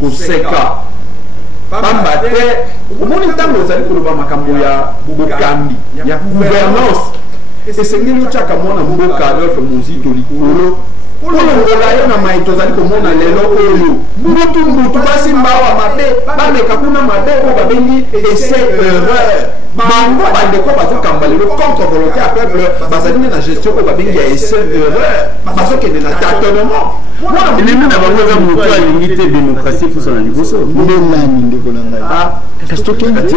koseka pamba te omoni ntango ozali koloba makambo ya bokambi ya gouvernance esengeli otyaka mwana mboka adolphe muzito likolo olongola yo na mai tozali komona lelo oyo mbutu basimba awa mabe bameka kuna mabe oyo babengi essai erreur bango bandeko bazokamba lelo contre volonté ya peuple bazali nde na gestion oyo babengi ya essai erreur bazokende na tâtonnement elenge na bango eza moto alingi te démocratie fosana liboso nde nani ndeko na ngai kasi tokenga te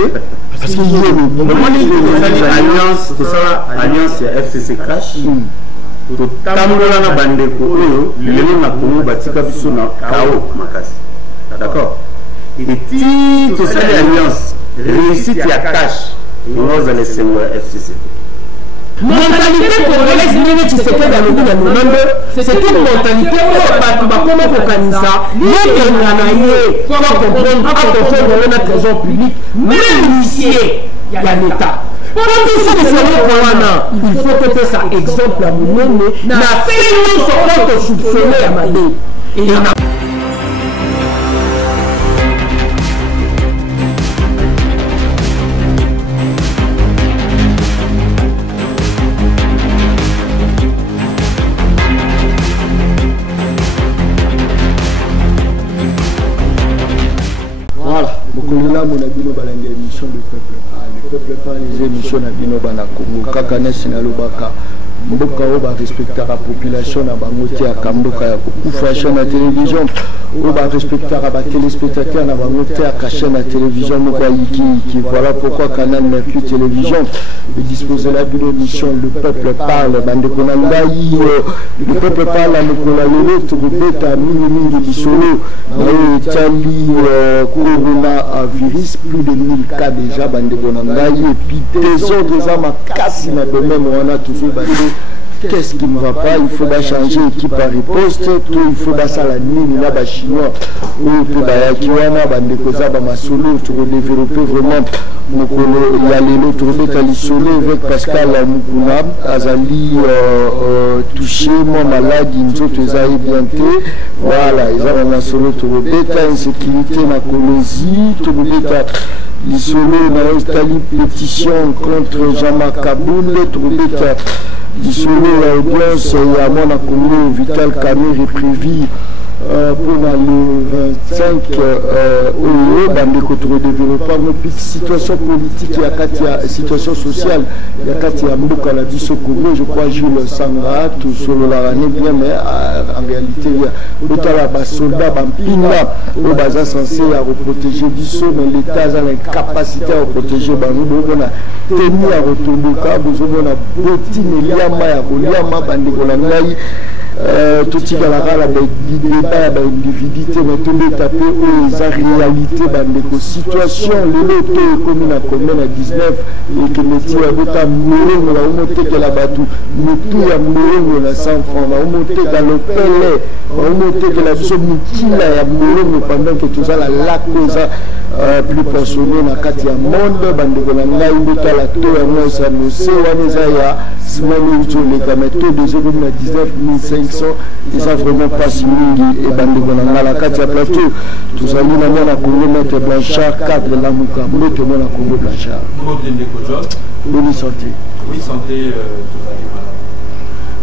parce que omoni tosala alliance ya FCC Cash totambola na bandeko oyo lelo na Congo batika biso na kao makasi d'accord eti tosali alliance réussite ya Cash ezala esengo ya FCC. Mentalité congolaise nini Tshisekedi alobi na Monombo, c'est une mentalité oyo bato bakoma kokanisa yekenga na ye kwa comprendre akofongola na trésor public même huissier ya l'État. Pour ça que c'est il faut que ça exemple à Monombo na fait nyonso oyo soupçonné ya mabe et là mon abino balanga émission du peuple parle les émissions na bino bana Congo kaka nesi na lobaka mboka oyo barespectaka population na bango te aka mboka ya kokufa chaîne na télévision oyo barespectaka batelespectateur na bango te aka chaîne na télévision moko ayiki voilà pourquoi Canal Mercure Télévision dispose la bino émission le peuple parle bandeko na ngai le peuple parle na mokolo lelo tokobeta mingi bisolo oyo etiali coronavirus plus de 1000 cas déjà bandeko na ngai et puis désordre eza makasi na domaine wana toujours bato qu'est-ce qui ne va pas, il faut changer équipe à riposte, tout il faut ça la nini là bas chinois ou tout ba kiwana bandeko za ba masolo pour développer vraiment mokolo ya lelo to beta lisolo avec Pascal Mukuna azali touché moi maladie nzoto za ebienté voilà ils ont masolo to beta insécurité na Colombie to beta lisolo na Australie pétition contre Jean-Marc Kaboul to beta lisolo l'audience ya mwana Congo Vital Kamerhe est prévu pour le 25 au bandeko to développer une situation politique ya kati ya situation sociale ya kati ya mboka la biso Congo je crois Jules Sangara tout solo la année bien mais en réalité il y a la bas soldat bampinga au baza censé à protéger biso mais l'état a l'incapacité à protéger bango bona tenu à retomboka bozomona botine liama ya koliama bandeko na ngai tout ce qui a la débat d'individualité mais tout le tapé aux réalité bandeko situation le loto commune à commune à 19 et que métier à bota molongo la monter que la batu mutu ya molongo la 100 francs la monter que le pele la monter que la biso mutila ya molongo pendant que tout ça la cause plus passionné na kati ya monde bandeko na ngai bota la to ya moi ça no se waneza ya simani uto le kameto de 19 et ça vraiment pas si mingi et bandeko na ngala kati ya plateau tozali na mwana Congo Maître Blanchard cadre la muka mbote mwana Congo Blanchard bonne santé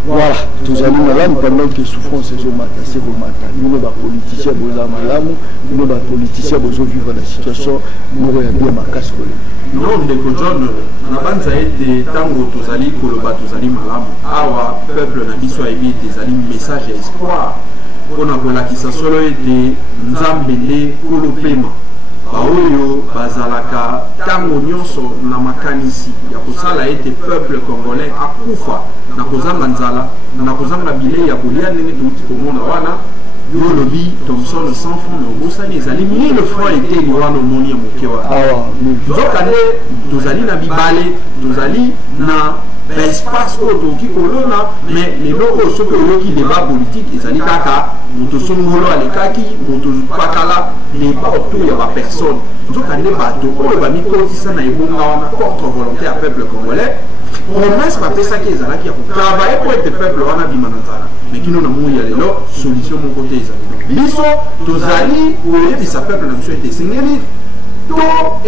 voilà tozali malamu pendant que souffrance c'est romata bino ba politicien boza malamu bino ba politicien bozo vivre la situation moko ya bien makasi kole non ndeko John na banza ete tango tozali koloba tozali malamu awa peuple na biso ayebi tezali message ya espoir mpona kolakisa solo ete nzambe nde kolopema baoyo bazalaka tango nyonso na makanisi ya kosala ete peuple congolais akufa na kozanga nzala na kozanga bilei ya kolia ndenge touti komona wana yo lobi Thomson 100 francs na obosani ezali 1000 francs eteli wana omoni ya moke wana nzokande tozali na bibale tozali na espace oyo tokoki kolona mais lelo oyo soki oyoki débat politique ezali kaka moto songolo alekaki moto pakala débat autour ya bapersone nzokande bato oyo bamikotisa na ebonga wana contre volonté ya peuple congolais promesse bapesaki ezalaki ya kotravaille po ete peuple wana bima na nzala mais qui nous avons eu la solution mon côté biso tozali oyebisa peuple na biso ete esengeli to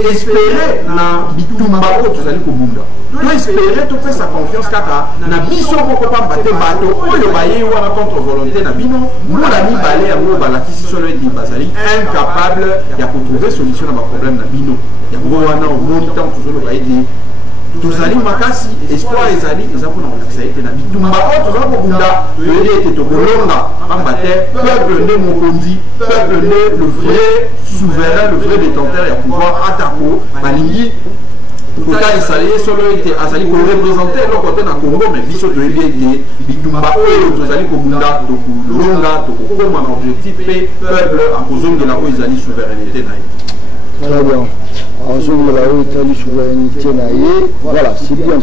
espérer na bitumba oyo tozali kobunda to espérer topesa confiance kaka na biso moko pamba te bato oyo bayei wana contre volonté na bino mbula mibale yango balakisi solo ete bazali incapable ya kotrouver solution na baproblème na bino yango wana omoni ntango tozoloba ete tozali makasi espoir ezali eza mpona kolakisa ete na bitumba oyo tozala kobunda toyebi ete tokolonga pamba te peuple nde mokonzi peuple nde le vrai souverain le vrai détenteur ya pouvoir atako balingi kotalisa ye solo ete azali korepresente eloko te na congo mais biso toyebi ete bitumba oyo tozali kobunda tokolonga tokokoma na objectif mpe peuple akozongela oyo ezali souveraineté na ye. Très bien. Ensemble, la haute souveraineté, voilà, c'est bien.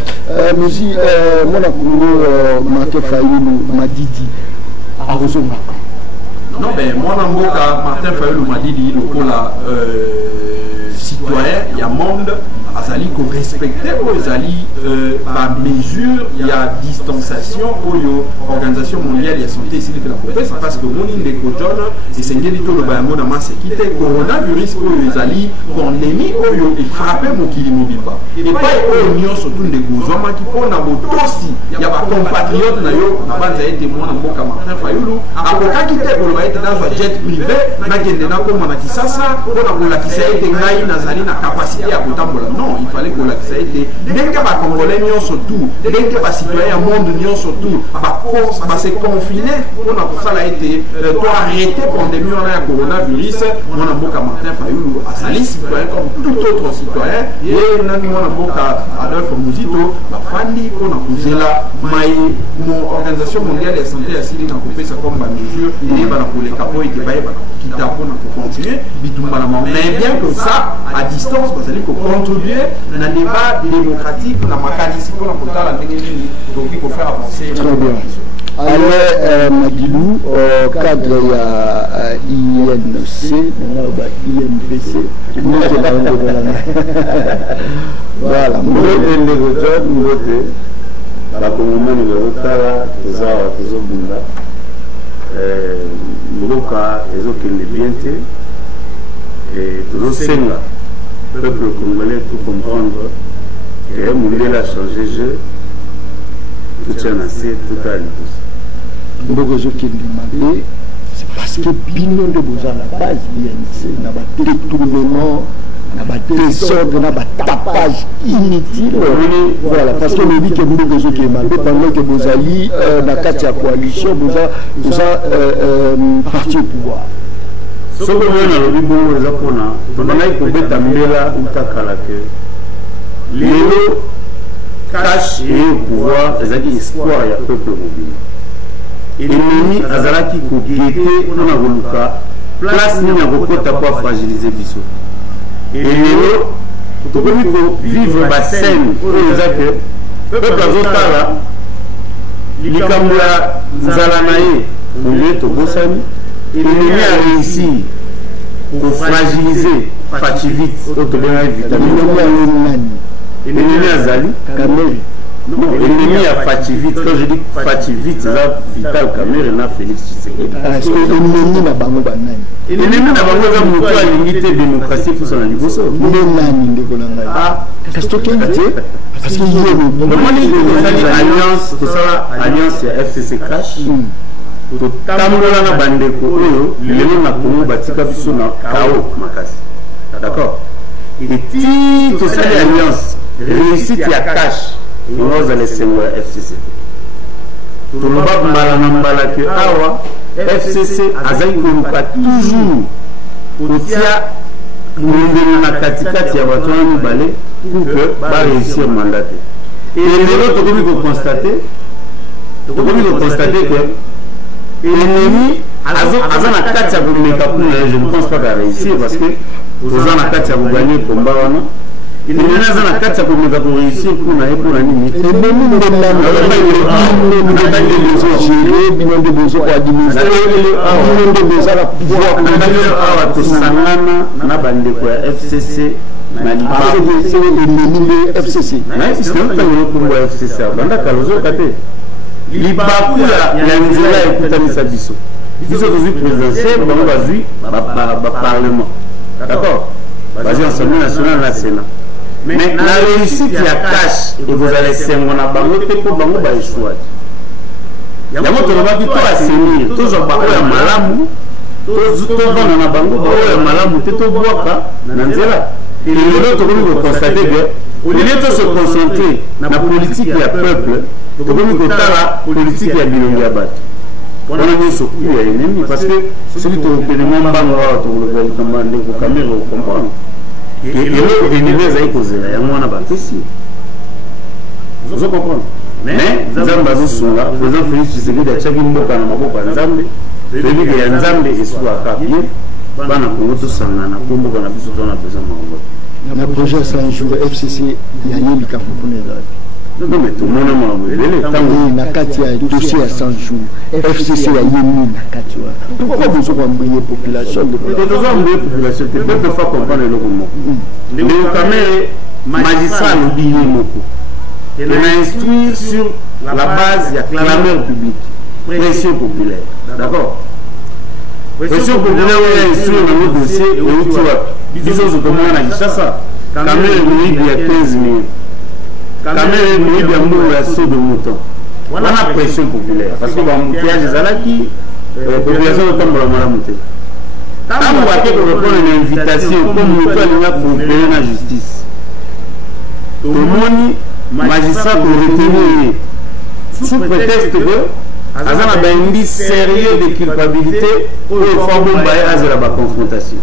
Mais si mon Congo, Martin Fayoulou, Madidi, à Rosoma. Non, mais moi, Martin Fayoulou, Madidi, le citoyen, il y a monde. Azali ko respecter o azali ba mesure il y a distanciation oyo organisation mondiale de la santé ici de la province parce que moni ndeko John et sengeli to le bango na masekite coronavirus oyo azali pandémie oyo e frappé mokili mobimba et pas oyo nyonso tout ndeko zoma ki pona botosi ya ba compatriote na yo na banza ete mwana mboka Martin Fayoulou akokaki te ko ba ete dans un jet privé na kende na ko mona kisasa pona ko la kisa ete ngai nazali na capacité ya kotambola. Non, il fallait que ça ait été. Dès que les Congolais n'y ont surtout, dès que les citoyens du monde n'y ont surtout, se confiner, on a pour ça a été, pour arrêter la pandémie, on a un coronavirus, on a beaucoup Martin Fayoulou, à Sali, citoyen comme tout autre citoyen, et on a beaucoup Adolphe Mouzito, la famille qu'on a posé là, mon organisation mondiale de la santé a signé dans ça comme mesure, et pour les capots et les bails, qui tapent pour continuer, mais bien que ça, à distance, parce qu'il faut contribuer dans le débat démocratique, dans la mécanisme, pour faire avancer. Très bien. Alors, Magilou, au cadre de l'INC, INPC, voilà. Peuple congolais tout comprendre que Mundela a changé de jeu, tout tient assez, tout a tout. Beaucoup de gens qui demandent, c'est parce que Bino de Boza la base, il y a un détournement, un désordre, un tapage inutile. Voilà, parce que nous dit que beaucoup de gens qui demandent, pendant que Bozali, dans la coalition, Boza parti au pouvoir. Ce que nous avons dit, c'est que les cache et au pouvoir, c'est l'espoir du peuple mobile. Et l'ennemi, Azalaki, qui était dans la Voluka, place n'y a pas fragiliser Bissot. Et nous, pour vivre la scène, le peuple Azotara, l'Ikamula Zalanae, le Bossani, et l'ennemi a réussi pour fragiliser Fativit, l'ennemi a Zali, non, l'ennemi a Fativit, quand je dis Fativit, c'est là Vital Kamere et Félix Tshisekedi. Parce que l'ennemi n'a pas de l'ennemi n'a pas de l'unité démocratie pour son anniversaire. Parce qu'il y a une alliance FCC Crash. Tambola na bandeko oyo lelo na Congo batika biso na kao makasi. D'accord? Et si tout ça l'alliance réussite ya cash nous allons sengola FCC. Tout le bas mbala que awa FCC azali koluka toujours kotia mulembele na katikati ya bato na mibale pour que ba réussir mandater. Et lelo tokomi ko constater que l'ennemi a na kati ya komeka kuna, je ne pense pas qu'à réussir parce que toza na kati ya koganye komba wana. L'ennemi aza na kati ya komeka ko réussir kuna ye kuna nini. L'ennemi awa tosangana na bandeko ya FCC na l'ennemi de FCC. Est-ce que vous avez FCC banda kalozo kate libaku ya nzela ekutanisa biso tozwi présidentiel bango bazwi baparlement d'accord bazwi assemblée nationale na sénat mais la réussite ya cash ekozala esengo na bango te mpo bango baéchouaki yango tolobaki to asenir tozwa baoyo ya malamu tovanda na bango baoyo ya malamu te tobwaka na nzela lelo tokomi kokonstate ke olie to se concentrer na politique ya peuple tokomi kotala politique ya bilongi ya bato wana nyonso kuya enemi parce que soki topenema mbango awa tokolobela likambo ndeko kamere okomprendre eloko ennemi ezali kozela yango wana bapesi ozo comprendre mais nzambe azosunga président félix tshisekedi atiaki mboka na maboko ya nzambe toyebi ke ya nzambe esuwaka bien bana kongo tosangana po mboka na biso tona besoin makongo na projet 100 jours FCC yaye likambo mpona ezali non mais tomona makambo elele ntango na kati ya dossier ya 100 jours FCC yaye nini na kati wana pourquoi bozokwambuye population tozwambuye population te peuple fa comprendre eloko moko ndeko kamere magistrat alobi ye moko ena instruire sur la base ya clameur publique pression populaire d'accord pression populaire oyo instruire nango dossier euti wapi biso ozokomona na kinshasa kamere moyibi ya 15 millions kamere moyibi ya mbongo ya saut de mouton wana pression populaire parce que bamouteillage ezalaki population otambola malamu te ntango bake korepondre na invitation mpo moto alinga koopere na justice tomoni magistrat koretenir ye sous prétexte que aza na baindi sérieux de culpabilité oyo fa bomba ye azela baconfrontation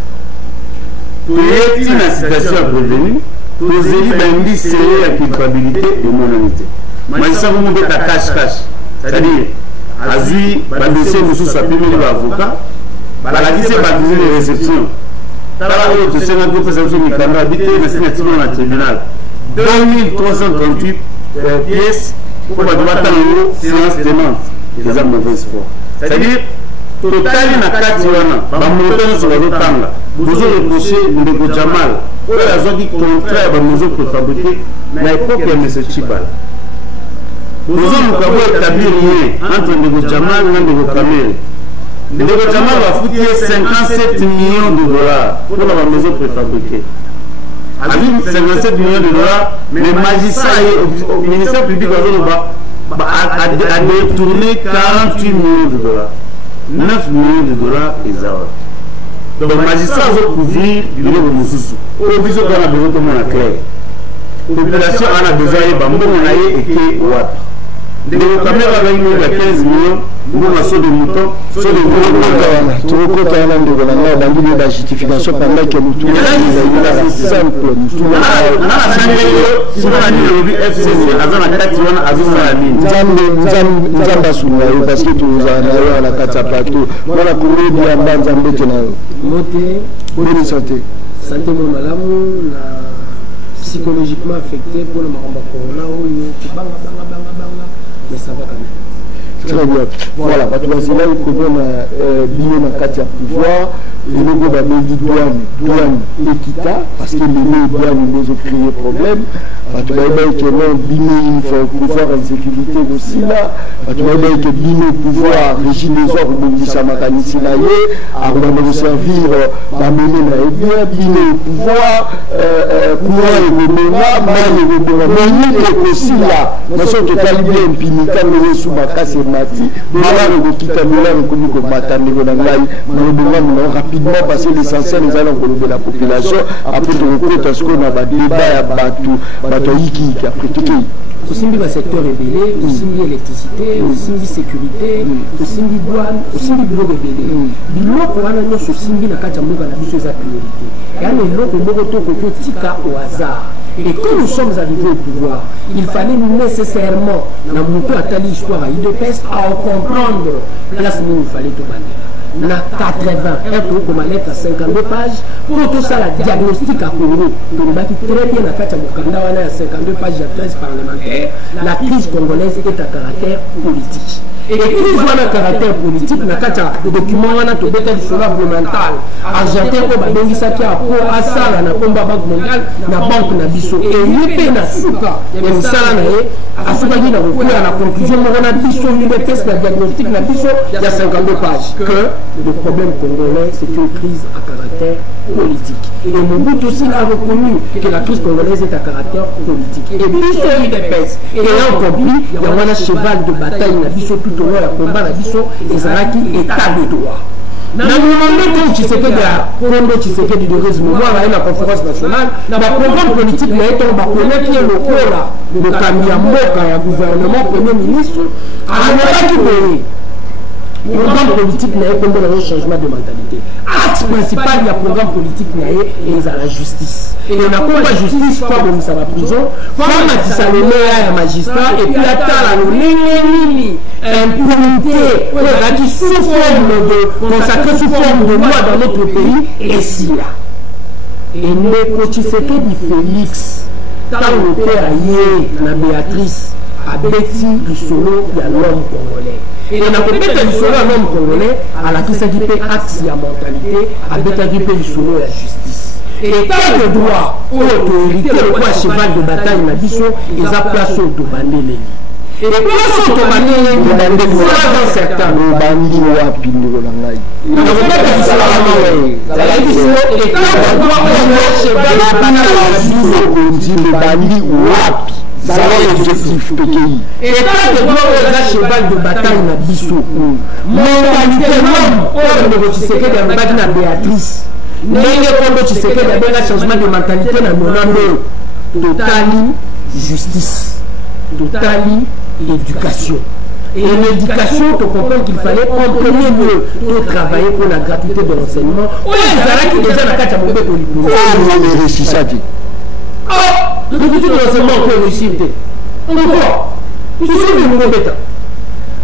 toyeti na citation ya prévenu tozeli baindi sérieux ya culpabilité emonani te magistrat komobeta cache c'est-à-dire azwi badossier mosusu apimeli baavocat balakisi badossier de réception tala oyo tosengaki opesa biso mikanda abi te na signature na tribunal 2338 pièces mpo bato batanga yango séance tenante eza mauvaise foi c'est-à-dire totali na kati wana bamoto nyonso bazotanga bozoreproche ndeko jamal oyo azwaki contrat ya bamozo préfabriqué na époque ya monsieur chibala bozoluka bo établir lien entre ndeko jamal na ndeko kamere ndeko jamal bafuti ye 57 millions de dollars mpona bamozo préfabriqué avec 57 millions de dollars, mais magistrat au ministère public a détourné 48 millions de dollars. 9 millions de dollars et ça. Donc magistrat a couvrir du niveau de Moussoussou. Au besoin qu'on a besoin de mon clair. La population a besoin de bambou, on a et qui wap. De vos caméras avec nous, il y a 15 millions. Nous avons saut de mouton, saut de mouton. Tout le monde a la justification pendant que nous trouvons simple. Nzamba sunga yo parce que tu as na la kata plateau. Voilà comment bien banza mbote na yo. Moté, bonne santé. Santé mo malamu na psychologiquement affecté pour le maramba corona oyo banga mais ça va quand même. Très bien. Voilà, parce que c'est là où on a bien dans quatre pouvoir. Les logos de douane équita, parce que les douanes nous ont créé problème. Parce que il faut pouvoir en sécurité aussi là. Parce que le pouvoir régir les ordres de Samakani Silaye, à nous servir, mener la bien, bino pouvoir, pouvoir et le mal et le bon. Mais nous aussi là, nous sommes totalement impunité, nous sommes sous ma casse et mati, nous avons quitté nous là, nous avons battu nous avons rapidement parce que l'essentiel nous allons de la population après de recours parce qu'on a des débats à battu qui après tout aussi le secteur rebellé, aussi l'électricité, aussi sécurité, aussi les douanes, aussi les bureaux rebellés. Bilo pour un an aussi na kata mboka na biso za priorité. Yani loko moko to ko tika au hasard. Et quand nous sommes arrivés au pouvoir, il fallait nécessairement na muto atali histoire à IDPS à comprendre place où il fallait tout banner. Na 80 pour comme lettre à 52 pages pour tout ça la diagnostic à Congo donc baki très bien na kata mokanda wana 52 pages à 13 parlementaires la crise congolaise est à caractère politique et crise wana caractère politique na kati ya document wana tobeta lisolo mental argentin oyo babongisaki apo asala na komba banque mondiale na banque na biso eye mpe na suka ya misala na ye asukaki na kokwela na conclusion moko na biso libe test na diagnostic na biso ya 52 pages que le problème congolais c'est une crise à caractère politique et Mobutu aussi a reconnu que la crise congolaise est à caractère politique et biso UDPS ayant compris il y a un cheval de bataille na biso tout au long ya combat na biso ezalaki état de droit na moment quand Tshisekedi ya Kombo Tshisekedi de réseau moi na conférence nationale na ba programme politique na eto ba connaître le kola le kamia mboka ya gouvernement premier ministre amonaki boye programme politique na Kombo na changement de mentalité axe principal ya programme politique na et la justice et on a combat justice kwa bomisa ba prison kwa matisa le ya magistrat et puis atala le nini impunité qui sous forme de consacré sous forme de loi dans notre pays et si là et Ndeko Tshisekedi Félix tango pe aye na Béatrice abeti lisolo ya l'homme congolais et na kobeta lisolo ya l'homme congolais alakisaki mpe axe ya mentalité abetaki mpe lisolo ya justice état de droit oyo tohérité lokola cheval de bataille na biso eza place oyo tobandeleli et place oyo tobandeleli sois certain obandi wapi ndeko na ngai nakobeta lisolo ya zalaki biso état de droit oyo cheval de bataille na biso okondi obandi wapi zala objectif PKI état de droit oyo eza cheval de bataille na biso mentalité l'homme oyo ndeko Tshisekedi alobaki na Béatrice ndenge Kombo Tshisekedi abenga changement de mentalité na monando totali justice totali éducation et l'éducation te comprend qu'il fallait en premier lieu travailler pour la gratuité de l'enseignement oyo ezalaki déjà na kati ya mobeko likolo oyo réussissaki la gratuité de l'enseignement encore réussir te encore isubi mobeta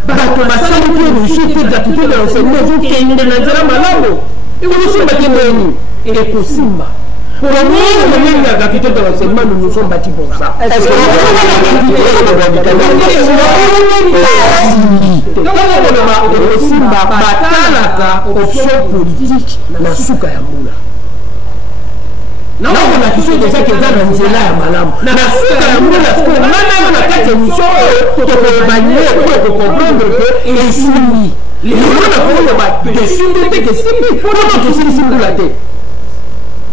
bato basali mpe réussir te gratuité de l'enseignement ezokende na nzela malamu ekosimba te ndeni ekosimba pour le moment la gratuité de l'enseignement nous nous sommes bâtis pour ça ekosimba batalaka option politique na suka ya mbula naona kiso déjà keza na nzela ya malamu na suka ya mbula sikoyo nana na kati ya mission oyo tokobanire pour comprendre que esimbi lelo na koloba desimbi te kesimbi mpona tosilisi mbula te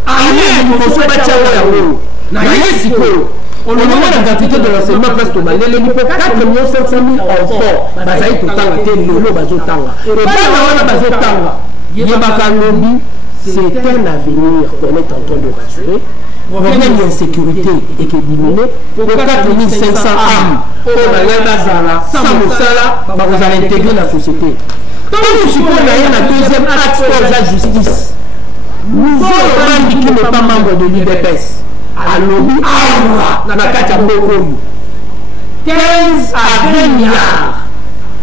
aye liboso batyawo yango na ye sikoyo olomona na gratuité de l'enseignement presque tobandeleli mpo 4,500,000 enfants bazali kotanga te lelo bazotanga bana wana bazotanga yebaka lobi c'est un avenir qu'on est en train de rassurer problème d'insécurité et qui diminue pour 4,500 âmes oyo balai bazala sans mosala bakozala intégrer la société ntango tosikoyo na ye na deuxième axe oyo eza justice nouveau bandi qui n'est pas membre de l'UDPS alobi awa na kati ya mboka oyo 15 à 20 milliards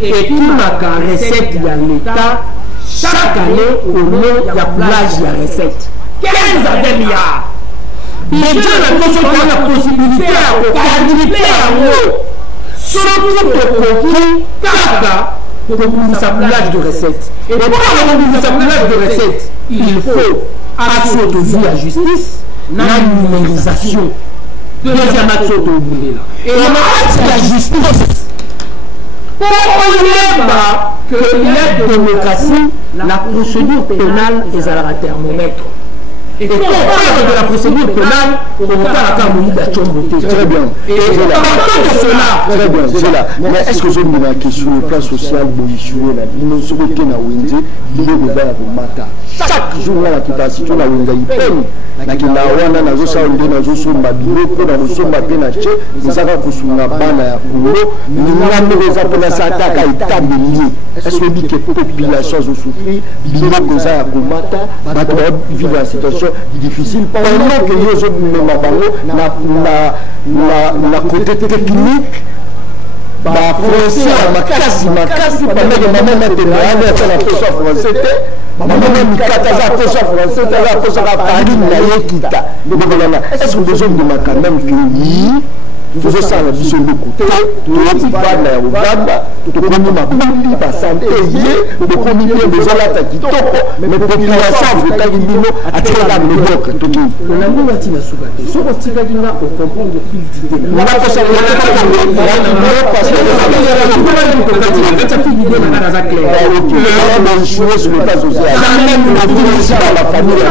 etumaka recette ya l'état chaque année au nom ya coulage ya recette 15 à 20 milliards déjà na biso tozala possibilité ya kokadripe yango soki tokoki kaka kokumisa coulage de recette et pour kokumisa coulage de recette il faut axe autovi ya justice na numérisation deuxième axe autoobundela et na axe ya justice pour oyeba que la démocratie la procédure pénale ezalaka thermomètre et quand on parle de la procédure pénale on parle à Moïda Tchombo. Très bien. Et partant de cela très bien c'est là mais est-ce que je me la question le plan social bolishué la bino sokoke na wenze bino bozala komata chaque jour na kitasi na wenza ipeni na kila wana nazo saonde nazo somba bino ko na somba pe na che nzaka kusunga bana ya kulo ni ngambe za pona sataka itabili est-ce que dit que population zo souffrir bino koza ya komata bato vivre la situation difficile pendant que yo zo mema bango na côté technique ba français makasi pendant que maman mette à la poche français maman mikata za poche français za poche ka farine na yekita est-ce que les hommes de quand même que oui tozosala biso lokote tovanda ya kovanda tokomi mabuli basante ye bokomi bien bozolata kitoko mais population votaki bino atikaka médiocre toki olangi wati na suka te soko otikaki nga ocomprendre fil d'idée sur le cas social la famille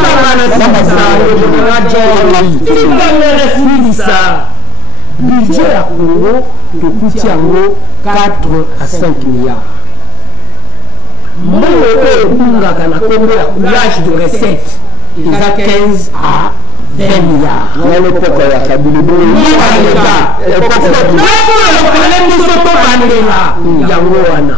budget à Congo tokuti yango 4 à 5 milliards. Mbongo oyo ebungaka na kombo ya coulage de recette eza 15 à 20 milliards. Dans l'époque ya Kabila yango wana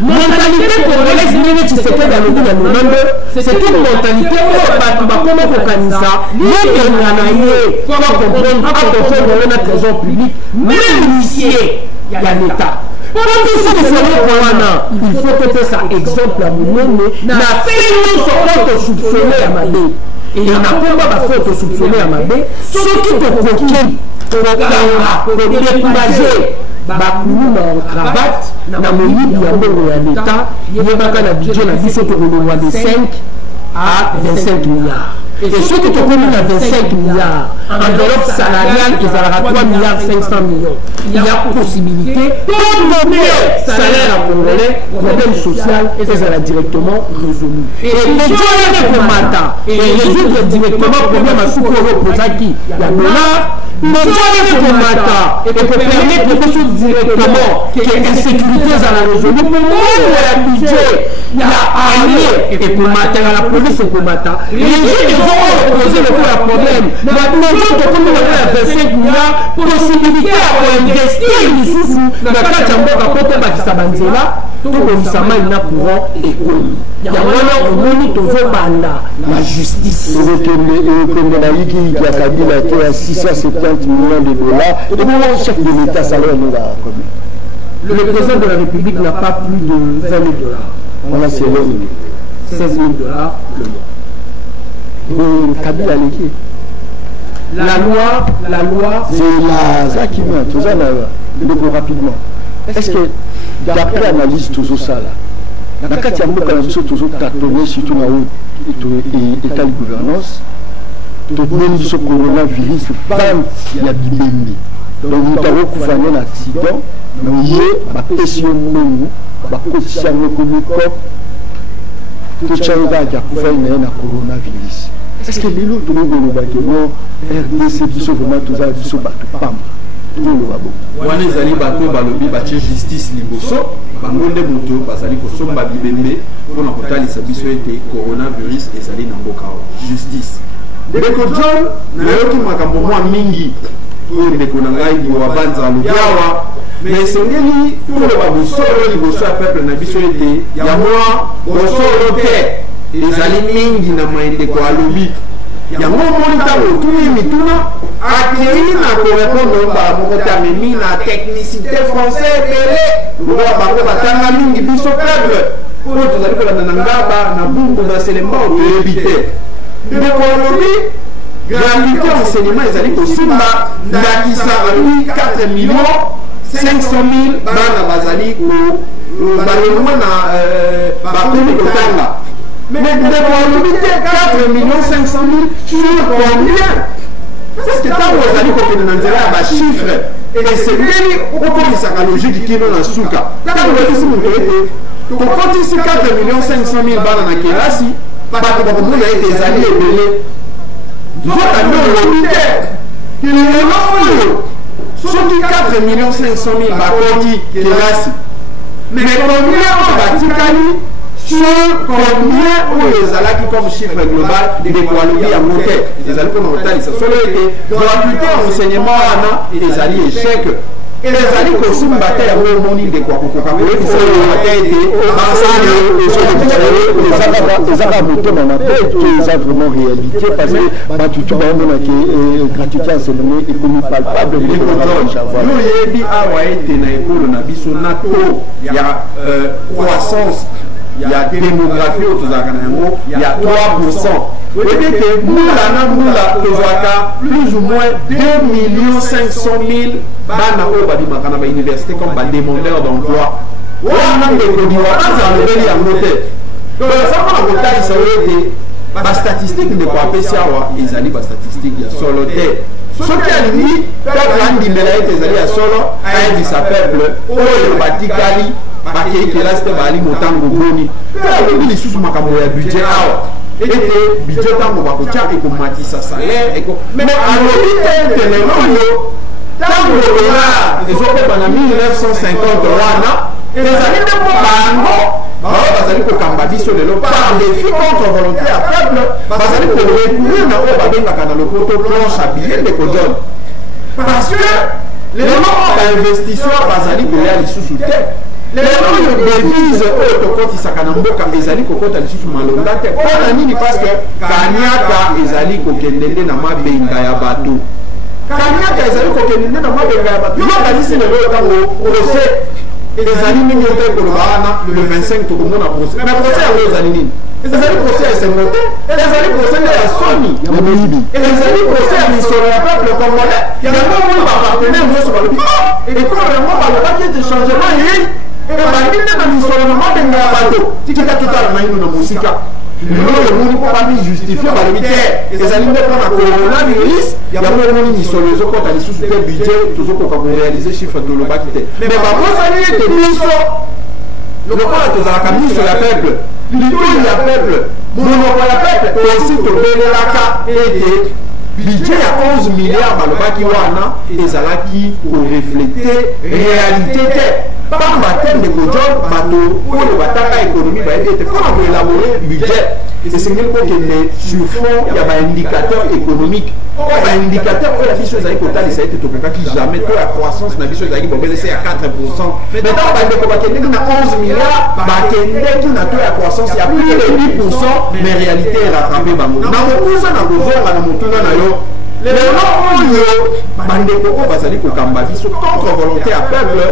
mentalité congolaise nini Tshisekedi alobi na 92 c'est une mentalité oyo bato bakoma kokanisa libenga na ye kwa comprendre akofondre na trésor public même huissier ya l'état. Pendant que ça il faut que ça exemple à monene na fait nyonso autosoupçonné ya mabe et na komba bafo autosoupçonné ya mabe soki tokoki kokanga kodécourager bakuluma en cravate na moyibi ya mbongo ya l'état yebaka na budget na biso tokolongwa de 5 à 25 milliards. Et ceux qui ont connu à 25 milliards, enveloppe salariale, ils auront 3 milliards 500 millions. Il y a possibilité de donner salaire à Congolais, problème social, et ça sera directement résolu. Et les gens qui combattent et résoudre directement le problème à Soukoro Kozaki, il y a dollar. Les gens qui combattent et pour permettre quelque chose directement, qui est insécurité à la résolu, pour moi, il y a un budget, il y a armée et combattre à la police et combattre. Les gens qui vont poser le problème, mais nous avons 25 milliards possibilité à investir lisusu na kati ya mboka kote bakisa banzela tokomisama ina courant économie yango wana omoni tozobanda na justice ekende na yiki ya Kabila te ya 670 millions de dollars et bon chef de l'état salaire nous a commis. Le président de la République n'a pas plus de 20 000 dollars. On a 16 000 dollars le mois. Kabila l'équipe. La loi, c'est la ça qui vient, tout ça, beaucoup rapidement. Est-ce que, d'après l'analyse, tout ça, là, dans le cas de toujours tâtonner, surtout dans l'état de gouvernance, tout le monde ce coronavirus, 20 il y a bibémi. Donc, nous avons couvert un accident, mais il y a une pression, une coronavirus. Est-ce que les autres nous RDC biso vraiment tout ça biso bato pam tout le babo wana ezali bato balobi batie justice liboso bangonde moto bazali kosomba bibembe mpona kotalisa biso ete coronavirus ezali na mboka justice ndeko John nayoki makambo mwa mingi oyo ndeko na ngai liwa banza alobi awa mais esengeli toloba bosolo liboso ya peuple na biso ete ya mwa bosolo te ezali mingi na maendeko alobi yango moni ntango otuni mituna akei na korépondre mbala moko te amemi na technicité français ebele lokola bango batanga mingi biso peuple oyo tozali kolanda na ngaba na bungu na selemba otoyebi te ndeko alobi gratuité enseignement ezali kosimba ndakisa alobi 4 millions 500 000 bana bazali balongwa na bakomi kotanga. Mais de 4 millions 500 000 sur combien? Parce que quand vous allez comprendre un chiffre, et c'est bien au sa logique qui est dans la souka. Quand vous avez dit 4 millions 500 000 balles dans Kérasi, pas que vous avez des alliés belés. Vous avez le militaire qui est là, surtout 4 millions 500 000 balles Kérasi. Mais combien on va dire sur combien où les alaki comme chiffre global de l'équalité à monter les alaki comme monter ça solo été gratuité enseignement ana et les alliés échec et les alliés aussi bataille à au monde de quoi pour quand même c'est la bataille de les alaki monter dans la tête qui est vraiment réalité parce que bah tu vas on a que gratuité enseignement économie palpable nous yebi awa été na école na biso nato il y a croissance. Il y a démographie autour de il y a 3%. Vous voyez que Moula, plus ou moins 2 500 000 bana au Badimakana, université comme demandeurs d'emploi. On a des produits, on a des notaires. Donc, ça va vous dire, ça veut dire, la statistique ne peut pas faire ça, ils allaient la statistique, il y a solo terre. Ce qui a dit, peuple a dit, mais là, ils allaient à solo, a dit sa peuple, oh, le batikali, qui est là, c'était Bali, Motan, Goboni. Puis, il y a sous ma budget, et que budget, on va coacher, et qu'on matisse sa salaire, mais à l'origine, les noms, tant que là, ils ont fait pendant 1950, et les années de Bango, bazali kokamba biso lelo par défi contre volonté à peuple bazali ko recourir na o babengaka na lopoto planche à billet de kodon parce que les gens d'investisseurs bazali koya lisusu te les gens de devise oyo tokotisaka na mboka ezali kokota lisusu malonga te mpona nini parce que kaniaka ezali kokende nde na mabenga ya bato kaniaka ezali kokende nde na mabenga ya bato yo bakanisi lelo ntango ose ezali mingi ote kolobana le 25 tokomona procès mais procès yango ezali nini ezali procès ya esengo te ezali procès nde ya soni ya moyibi ezali procès ya misolo ya peuple congolais yango moni bapartenaire nyonso balobi ekolo yango balobaki ete changement yei ebandi nde na misolo na mabenga ya bato tikita totala na ino na mosika lelo emoni mpo bami justifie balobi te ezali nde mpona coronavirus yango emoni misolo ezokɔta lisusu te budget tozokoka korealize chiffre tolobaki te mais babosani ete biso lokola tozalaka miso ya peuple litoi ya peuple monoko ya peuple osi tobelelaka ete budget ya 11 milliards balobaki wana ezalaki koreflete réalité te pamba te ndeko john bato oyo bataka économie bayebi ete mpona koélabore budget esengeli kokende sur fond ya baindicateur économique oyo baindicateur oyo biso ezali kotalisa ete tokokaki jamais to ya croissance na biso ezalaki bobelese ya 4%. mais ntango bandeko bakendeki na 11 milliards bakendeki na to ya croissance ya plus de 10%, mais réalité erattrape bango na mokusa na kozonga na motuna na yo lelo oyo bandeko oyo bazali kokamba biso contre volonté ya peuple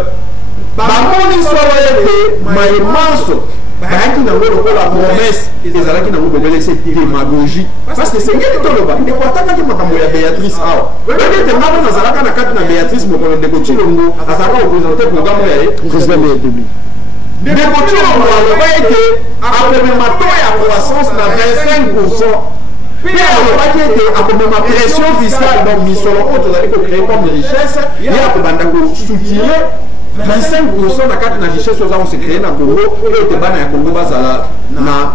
bamoni solo ete mayemanso bayaki nango lokola promesse ezalaki nango bobelese démagogie parce que sengeli toloba ndeko atakaki makambo ya Béatrice awa oyebi ete ngabo nazalaka na kati na Béatrice mokolo ndeko Tshilongo azalaka kopresente programme ya ye président de la République ndeko Tshilongo aloba ete akomema to ya croissance na 25%. Puis alobaki ete akomema pression fiscale donc misolo oyo tozali kocréer comme richesse ye akobanda kosutire 25% na kati na richesse oza kose créer na Congo oyo te bana ya Congo bazala na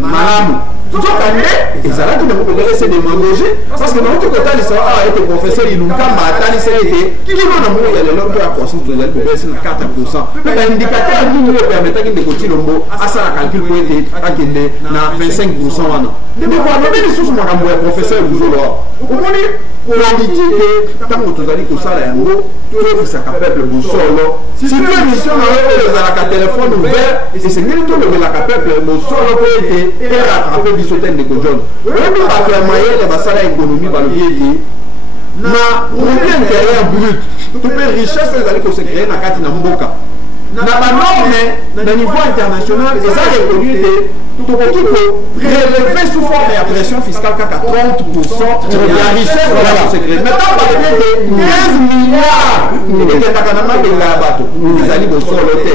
malamu tozoka nde ezalaki nango kodelese démagogie parce que nauti kotalisa awa ete professeur Ilunkamba atalisa ete kilo na moyo ya lelo to ya croissance tozali kobelese na 4%. mpe baindicateur nini oyo permetaki ndeko Tshilongo asala calcul po ete akende na 25% wana ndeko alobi lisusu makambo ya professeur Luzolo awa omoni politike ntango tozali kosala yango toyebisaka peuple bosolo surtout émission na oyo ezalaka telefone ouvert esengeli tolobelaka peuple bosolo po ete erattrape biso te ndeko john oyebi bato ya mayele basala économie balobi ete na produit intérieur brut to mpe richesse ezali kosecree na kati na mboka na banorme na niveau international eza reconnu ete tokoki koprelever sous forme ya pression fiscale kaka 30% ya richesse oza kosecree mais ntango balobi ete 15 milliards ekendaka na mabenga ya bato ezali bosolo te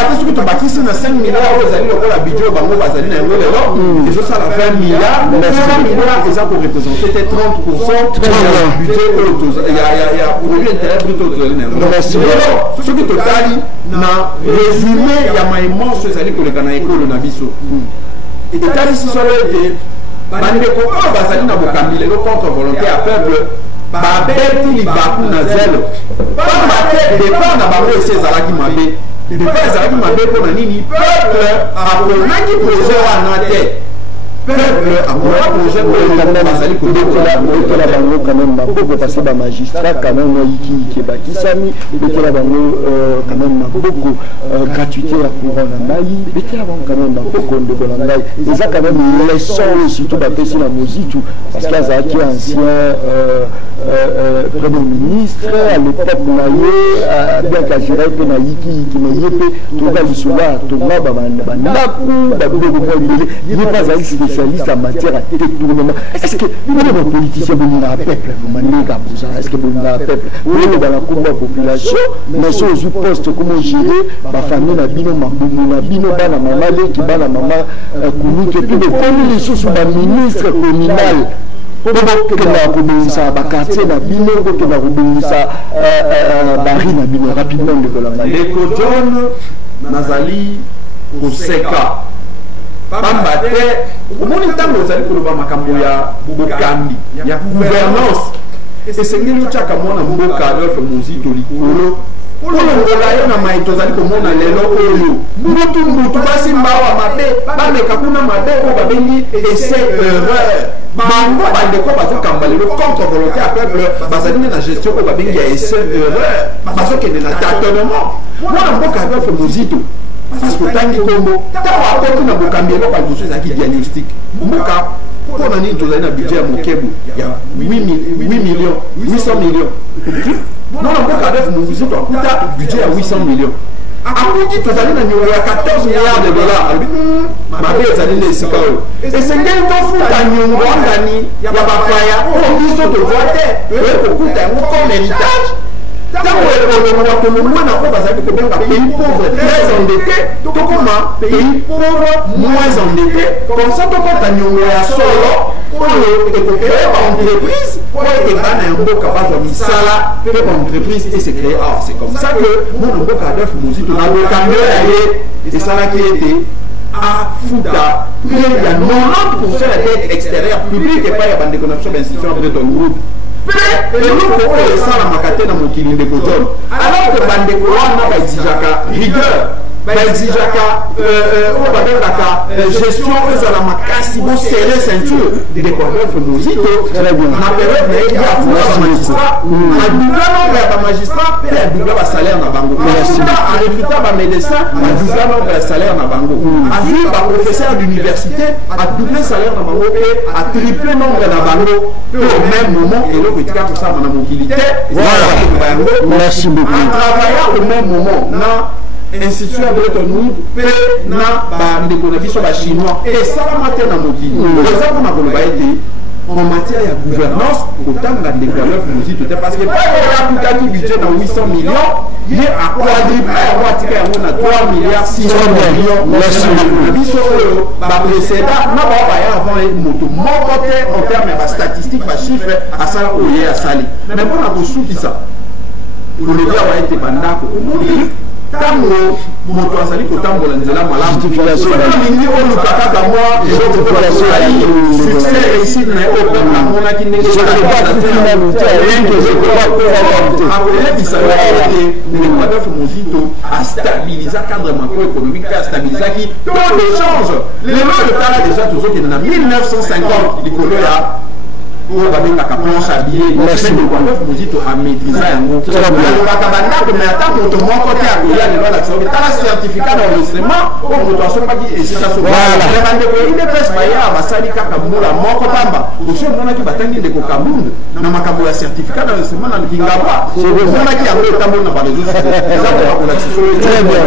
ate soki tobakisi na 5 milliards oyo ezali lokola budget oyo bango bazali na yango lelo ezosala 20 milliards 20 milliards eza korepresente te 30% ya budget oyo ya produit intérieur brut oyo tozali na yango soki totali na résumé ya maemonso ezali koleka na ekolo na biso etalisi solo ete bandeko oyo bazali na bokambi lelo contre volonté ya peuple babeti libaku na zelo pamba te départ na bango esi ezalaki mabe départ ezalaki mabe mpo na nini peuple aponaki projet wana te peuple akola projet oyo bazali kodekola bango quand même maboko parce que bamagistrat quand même yiki bakisami betela bango quand même maboko gratuité ya courant na ngai betela bango quand même maboko ndeko na ngai eza quand même leçon surtout bapesi na mozitu parce que azalaki ancien premier ministre à l'époque na ye bien kagera mpe na yiki na ye mpe toza lisolo atonga bandako baboko mwa ebele ye mpe azalaki spécialiste en matière de détournement. Est-ce que les politiciens ont un peuple, est-ce que vous avez un peuple, vous avez la population, mais si vous poste comment gérer ma famille, la bino, ma bino, la maman, qui va la maman, et puis de prendre les choses sur la ministre communale. Pour que la quartier na bino que la robinisa bari na bino rapidement de la les cojones nazali koseka pamba te omoni ntango ozali koloba makambo ya bokambi ya gouvernance esengeli otyaka mwana mboka Adolphe Muzito likolo kolongola yo na mai tozali komona lelo oyo mutu basimba awa mabe bameka kuna mabe oyo babengi essai erreur bango bandeko bazokamba lelo contre volonté ya peuple bazali nde na gestion oyo babengi ya essai erreur bazokende na tâtonnement mwana mboka Adolphe Muzito parce que otangi kombo ntango akoti na bokambi eloko ya liboso ezalaki diagnostic mboka mpona nini tozali na budget ya mokebu ya 800 millions mwana mboka Adolphe Muzito akuta budget ya 800 millions akuti tozali na nyongo ya 14 milliards de dollars alobi mabe ezali na esika oyo esengeli tofuta nyongo angani ya bapaya oyo biso tozwa te toye kokuta yango comme héritage ntango ekolongwa tolongwana oyo bazali kobenga pays pauvre très endetté tokoma pays pauvre moins endetté comme ça tokota nyongo ya solo oyo ekokrea baentreprise oyo ekebana ya mboka bazwa misala mpe baentreprise esekrea c'est comme ça que mwana mboka Adolphe Muzito na bokambi oyo ya ye esalaki ete afuta plus ya 90% ya dette extérieure publique epai ya bandeko na biso bainstitution Bretton Woods mpe eloko oyo esalamaka te na mokili ndeko John alors que bandeko wana baexijaka rigueur baexijaka oyo babengaka gestion oyo ezala makasi bosere ceinture ndeko Adolphe Muzito na periode na ye afuna bamagistrat adubla nombre ya bamagistrat mpe adubla basalaire na bango afuna arecruta bamédecin adubla nombre ya salaire na bango azwi baprofesseur d'université adubla salaire na bango mpe atriple nombre na bango mpe au même moment eloko etika kosala na mokili te yango en travaillant au même moment na institution ya Bretton Woods mpe na bandeko na biso bachinois esalama te na mokili eza mpona koloba ete en matière ya gouvernance kotanga ndeko ya Adolphe Muzito te parce que akutaki budget na 800 millions ye aquadruple yango atika yango na 3 milliards 600 millions na biso oyo baprécéda na bao baya avant ye moto moko te en terme ya bastatistique bachiffre asala oyo ye asali mais mpona kosukisa olobi awa ete bandako omoni ntango moto azali kotambola nzela malamu olingi oluka kaka mwa elokokolasolai succès réussite na ye oyo peuple amonaki ndenge akoyebisa yo ete ndeko Adolphe Muzito astabiliza cadre macroéconomique mpe astabilizaki taux de change lelo etala déjà tozokende na 1950 likolo ya oyo babengaka planche à billets ndeko Adolphe Muzito amaîtrisa yango alobaka bandako me ata moto moko te akoya lelo alakisa oyo tala certificat d'enregistrement oyo moto asombaki esika some bandeko ya UDPS baya basali kaka mbula moko pamba osi omonaki batangi ndeko Kabund na makambo ya certificat d'enregistrement na Kingaba omonaki yango etamboli na bareseau sociaux eza koba kolakisa oyo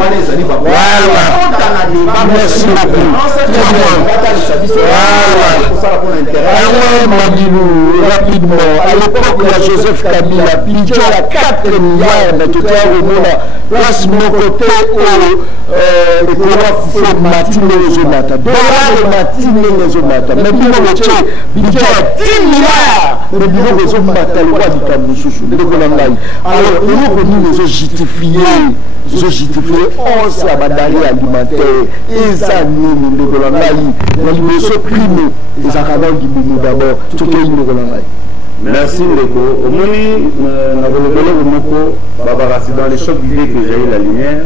wana ezali baotana débatbatalisa biso kosala mpona intérêt rapidement, à l'époque de Joseph Kabila, budget à 4 milliards de total au monde, place mon côté au matine les omata, dollar matine les omata, mais bien le budget à 10 milliards, le bureau des omata, le roi du Kamoussou, le Golangaï. Alors, il faut que nous nous justifier, on s'est badali alimentaire, et ça nous, le Golangaï, nous sommes primés, les Arabes du Boumou d'abord, tout est une Merci Ndeko. Au moni, na volobele moko babarasi dans les chocs d'idées que j'ai eu la lumière.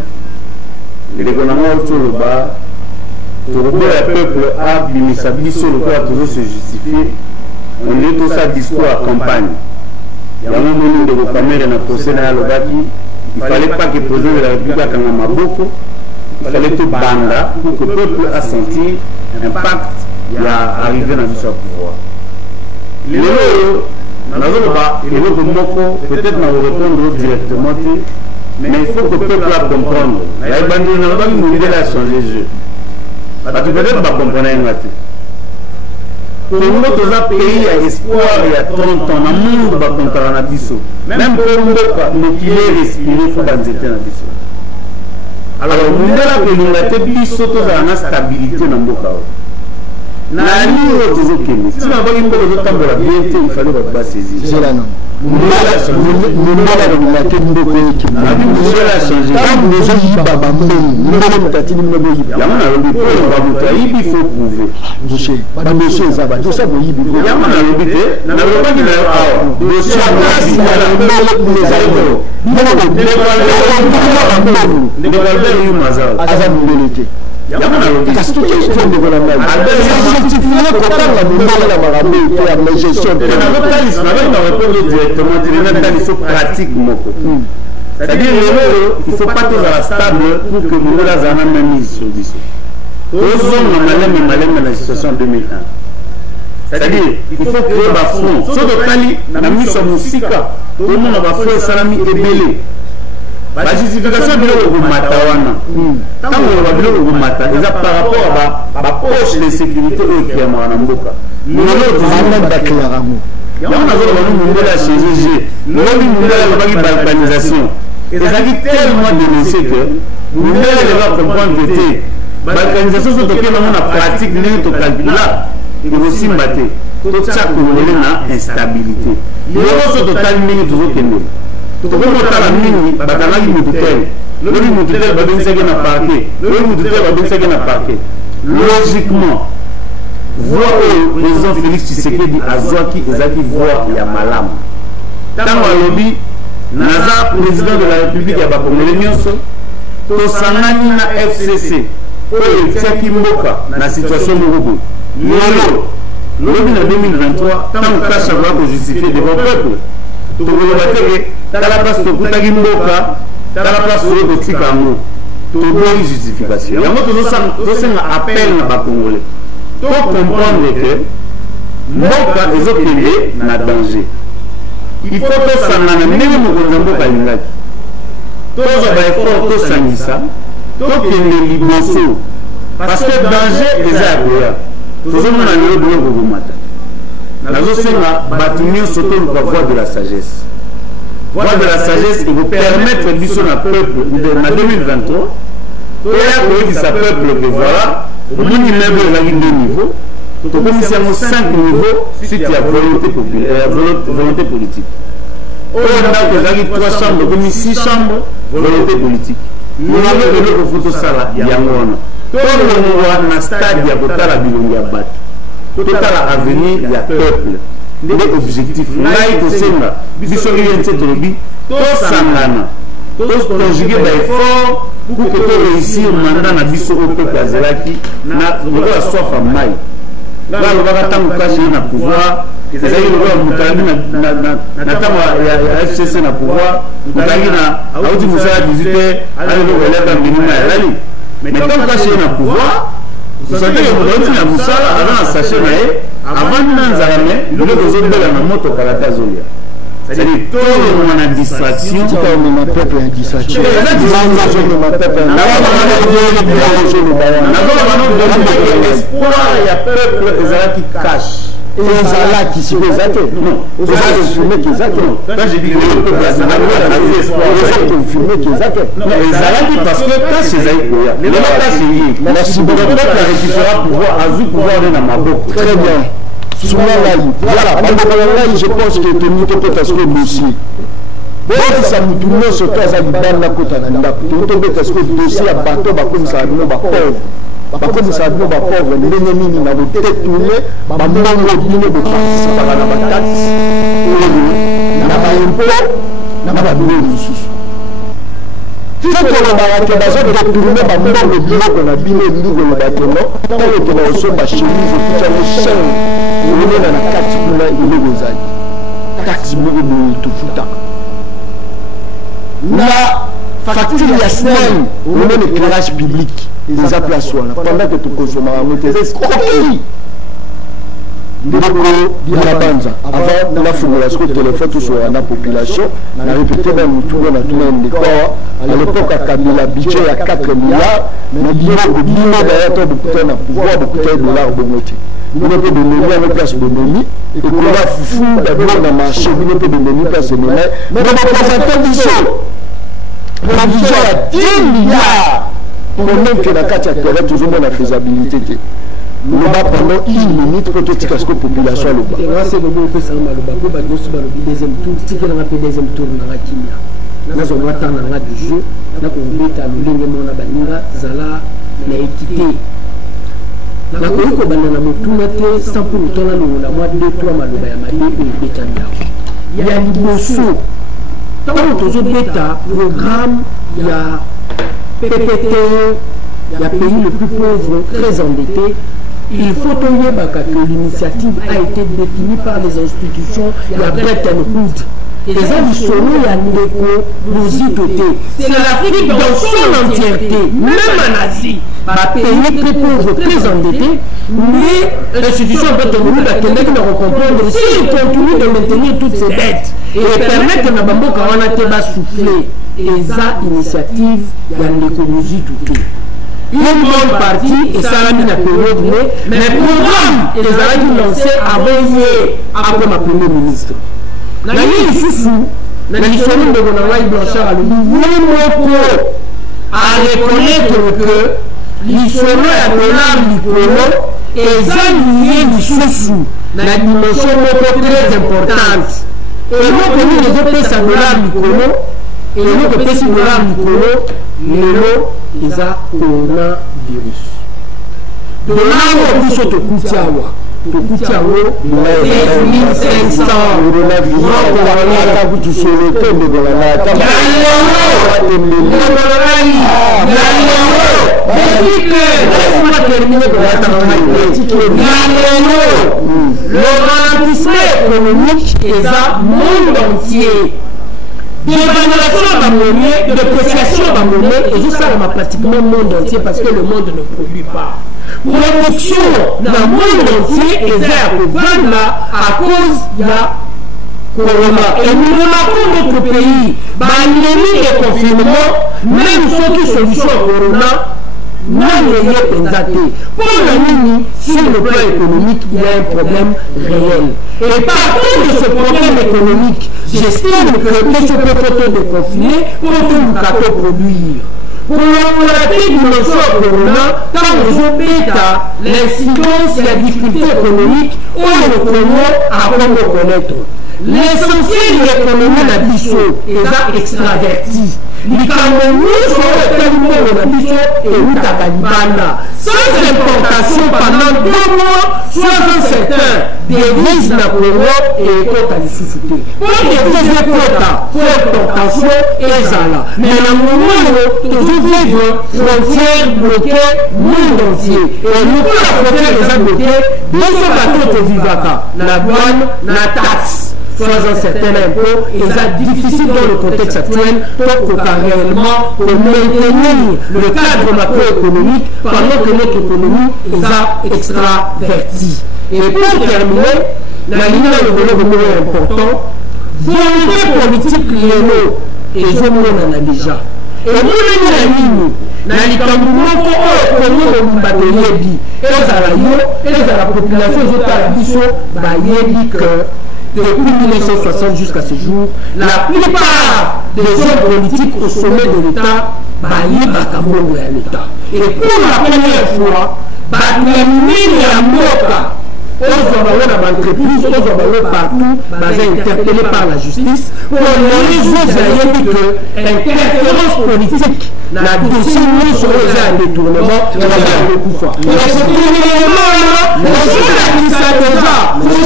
Ndeko na moi autour le bas. Tout le peuple a bimisa biso le quoi toujours se justifier. On est tout ça discours à campagne. Il y a un moment de vos caméras na procès na lobaki. Il fallait pas que le président de la République a quand Maboko. Il fallait tout banda pour que le peuple a senti l'impact il y a arrivé dans ce pouvoir. Peut-être nous répondre directement, mais il faut que le peuple a comprendre. La Bande n'a pas changé le jeu. Tu peux pas comprendre. Congo toza pays ya espoir ya 30 ans na monde bakontaka na biso même mpe mboka mokili respire fo banzete na biso. Alors mondela kolinga te biso tozala na stabilité na mboka oyo nani oyo tozokende ntina bangi mboka ozotambola bien te ifale bato basaisir mondela te mboko mondela change ozoyiba bambeli mbele motatini mbele oyiba yango nalobi po yomba moto ayibi fo prouve badosie eza badosie boyibi yango nalobi te nalobaki na yo awa dosie ndeko albert yu mazal aza mbele te yango nalobi kasi tokendeko na ngai certifie kotanga mondele na makambo ete ya gestion nazotalisa nabaki répondre directement direna taliso pratique moko c'est-à-dire il faut pas tozala stable pour que mondele azala na même mise sur biso tozonga maleme na situation 2001. C'est-à-dire il faut créer bafond so totali na miso ya mosika tomona bafond esalami ebele bajustification biloko komata wana ntango oloba biloko komata eza par rapport a bapoche de sécurité oyo ekeyamaka na mboka lelo bakleyango yango nazoloba no mondele ya chége lobi mondele alobaki balkanisation ezalaki tellement dénoncé que mondele lelo acomprendre te balkanisation so tokendango na pratique ndenge tocalcula ekosimba te totya kolole na instabilité lelo so totali ndenge tozokendela tokomotala mingi bakangaki mutu tel lobi mutu tel babengisaki na parquet lobi mutu tel babengisaki na parquet logiquement voix oyo président Félix Tshisekedi azwaki ezalaki voix ya malamu ntango alobi naza président de la république ya bakongole nyonso tosangani na FCC oyo etiaki mboka na situation moko boye lelo lobi na 2023 ntango kasha koya kojustifie devant peuple tokoloba teke tala place tokutaki mboka tala place oyo kotika yango toboyi justification yango tosenga appel na bakongole tocomprendre ke mboka ezokende na danger il faut tosangana ndenge mokonzi ya mboka alingaki tozwa baeffort tosangisa tokende liboso parce que danger eza ya koya tozomona lelo biloko komata nazosenga bato nyonso toluka voix de la sagesse. Voix de la sagesse il vous permettre biso na peuple na 2023 toya koyebisa peuple que voilà omoni meuble ezalaki 2 niveaux tokomisi yango 5 niveaux suite ya volonté politique oyo ndako ezalaki 3 chambres okomi 6 chambres volonté politique lolongo eloko fu tosala yango wana tolongwa na stade ya kotala bilongi ya bato totala avenir ya peuple nde objectif ngai tosenga biso UNC tolobi tosangana toconjugue baeffort pour que toréussir mandat na biso oyo peuple azelaki na lokola soif ya mai ngai alobaka ntango kasi na pouvoir ezalaki lokola moto alaki na ntango ya FCC na pouvoir moto alaki na auti mosala 18 heures aleloko eleka minima yalali mais ntango kasi na pouvoir osante ke moto auti na mosala aza na sachet na ye avandi na nzala me biloko ezobela na moto kalata azolia c'est-à-dire tolongwa na distraction tikamema peuple ya distraction espoir ya peuple ezalaki cash ezalaki siko eza te ozokonfirme ke eza te ezalaki parce que cash ezali koya lelo cash eyi peuple arécupéra pouvoir azwi pouvoir ne na maboko très bien voilà bandeko na ngai je pense que tomi tobeta siko dossier boyebisa mutu nyonso to aza libanda kota na ndako tomi tobeta siko dossier ya bato bakomisaka bino bapauvre bakomisaka bino bapauvre ndenge nini na botetune bambongo bino boparticipaka na bataxe na baimpo na babilo mosusu tokolobaka ke bazodetourne bambongo biloko na bino elingi koloba ke no ntango ekena osomba chemise okutiango chaine olobena na kati kuna eloko ezali taxe moko boye tofutaka na facture ya semaine omona éclairage public eza place wana pendant que tokonsomaka yango te eza escroquerie ndeko ya banza avant nafungola siko telefone tosola na population na répété na mutuko na tuna ndeko à l'époque akabila budget ya 4 milliards na biloko bino d'ailleurs to bokuta na pouvoir bokuta dollar bongo te bino mpe bomemi yango place bomemi ekola fufu babino na marché bino mpe bomemi place emema mais baprésente biso la vision ya 10 milliards pendant que na kati ya terrain tozomona faisabilité te loba pendant 1 minute po totika siko population aloba c'est bon on peut ça maloba po ba nyonso balobi deuxième tour tikela nga mpe deuxième tour nanga kimia nazongwa ntango nanga du jeu nakobeta lolenge mona baninga zala na équité nakoki kobanda na motuna te sans pour autant nalongola mwa 2-3 maloba ya mabe oyo ebetami yango ya liboso ntango tozobeta programme ya PPT ya pays le plus pauvre très endetté. Il faut que l'initiative a été définie par les institutions de Bretton Woods. Et ça, c'est l'Afrique dans son entièreté, même en Asie, un pays très pauvre, très endetté, mais l'institution de Bretton Woods a tenu de comprendre s'il continue de maintenir toutes ces dettes et permettre que Nabambo Kawana Teba souffler. Et ça, initiative, il y a l'écologie tout. Une bonne partie, et ça a mis la période, mais le programme que ça a dû lancer avant hier, après ma première ministre. Dans les sous-sous, dans les sous-sous de Gonawai Blanchard, à reconnaître que l'histoire à dollar Nicolo et ça lié les sous-sous, dans la dimension très importante. Et nous, comme les autres, ça dollar Nicolo, et nous, que petit dollar Nicolo, lelo eza coronavirus dollar biso tokuti awa 1500 le ralentissement économique eza monde entier. De dépréciation de monnaie, et ça va pratiquement le monde entier parce que le monde ne produit pas. Production dans le monde entier est là à cause de la corona. Et nous remarquons notre pays, l'ennemi des confinements, même ceux qui solution corona, n'a rien présenté. Pour l'ennemi, sur le plan économique, il y a un problème réel. Et partant de ce problème économique, j'estime que ce peut de confiner pour tout le produire. Pour la dimension corona, quand nous avons l'incidence et la difficulté économique, on le connaît avant de connaître. L'essentiel de l'économie de la biso est extraverti. L'économie est sans importation pendant 2 mois, soit certains devises la Congo et quota du sous-souté. Pour les quotas, pour importation et zala. Mais le moment où toujours vivre, frontières bloquées, monde entier. Et nous, pour la frontière des bloquées, deux bateaux de Vivaka, la douane, la taxe. Soit un certain impôt, et c'est difficile dans le contexte actuel pour réellement maintenir le cadre macroéconomique pendant que notre économie est extravertie. Et pour terminer, la ligne de développement est importante. Volonté politique léno, et je m'en ai déjà. Et nous, la ligne, la depuis 1960 jusqu'à ce jour, la plupart des hommes politiques au sommet de l'État baillent l'État. Et pour la première fois, entreprises, partout, interpellés par la justice, pour les que interférence politique, la décision sur les détournements,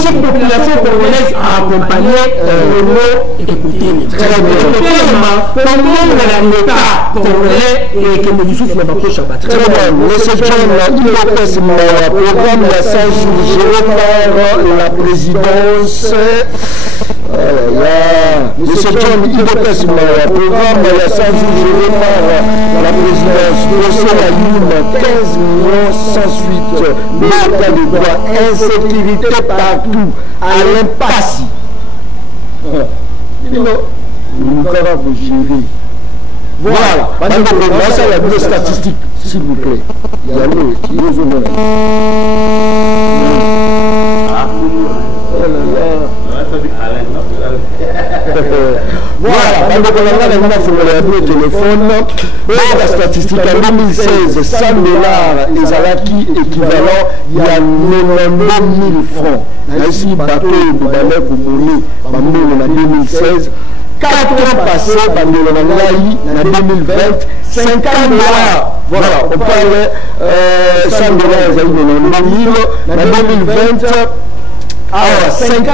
cette population congolaise a accompagné le mot écoutez très bien. L'État congolais et que nous disons ne va pas Shabbat. Très bien. Monsieur John, il est programme la 5 jours par la présidence. Monsieur John, il est programme la 5 jours par la présidence. Monsieur Ayoum, 15 108 marques de droit, insécurité partout, à l'impasse. Nous allons gérer. Voilà, ça la bonne statistique, s'il vous plaît. Il y a Voilà, on a fait le téléphone. La statistique en 2016, 100 $, les alaki équivalent, il y a 92 000 francs. Ainsi, bateau de balai pour mourir, en 2016. 4 ans passés, en 2020, 50 $. Voilà, on parle 100 $, en 2020. Alors, 50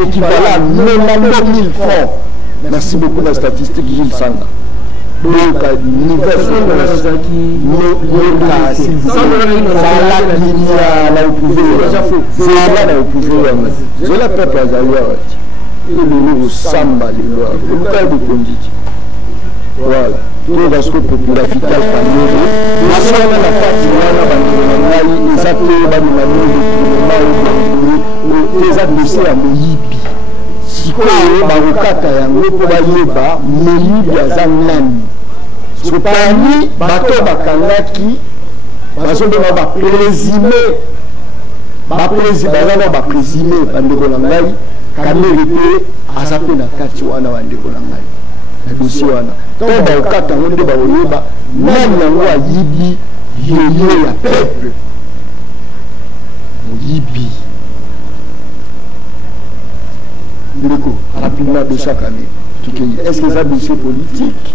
$ équivalent à 92 000 francs. Merci beaucoup la statistique, Gilles Sanga. Donc, l'univers voilà. Tout parce que pour la vitale famille, la soirée la partie les appels les adversaires à Moyibi. Si quoi barokata yango pour bayeba Moyibi azanani. Ce parmi bateau bakangaki bazobona ba présumé bandeko na ngai kamérité azape na kati wana bandeko na ngai. Dossier wana tant baokata ngo nde baoyeba nani yango ayibi yeye ya peuple Moyibi. Ndeko rapidement de chaque année est-ce que ça dossier politique,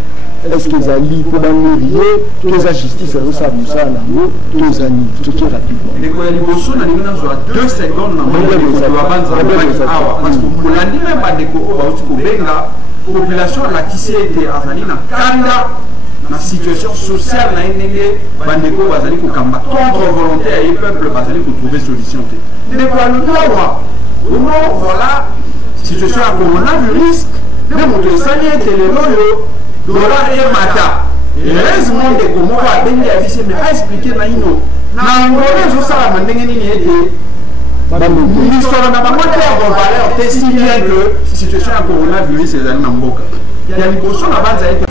est-ce que ça lit pour bannier, que ça justice ça ça na ngo to zani tout qui rapidement ndeko ya liboso na linga zo 2 secondes na mwana wa banza awa parce que pour la ndima bandeko o ba uti benga population la tissé était azali na kanda na situation sociale na ndenge bandeko bazali ko kamba contre volonté et peuple bazali ko trouver solution te ndeko ya lwa voilà situation ya coronavirus ne moto esali ete lelo yo dollar et mata heureusement de comment va bengi afficher mais a expliquer na ino na ngore zo sala ndenge nini ete l'histoire na bango te ya valeur te si bien que situation ya coronavirus ezali na mboka ya liboso na banza ete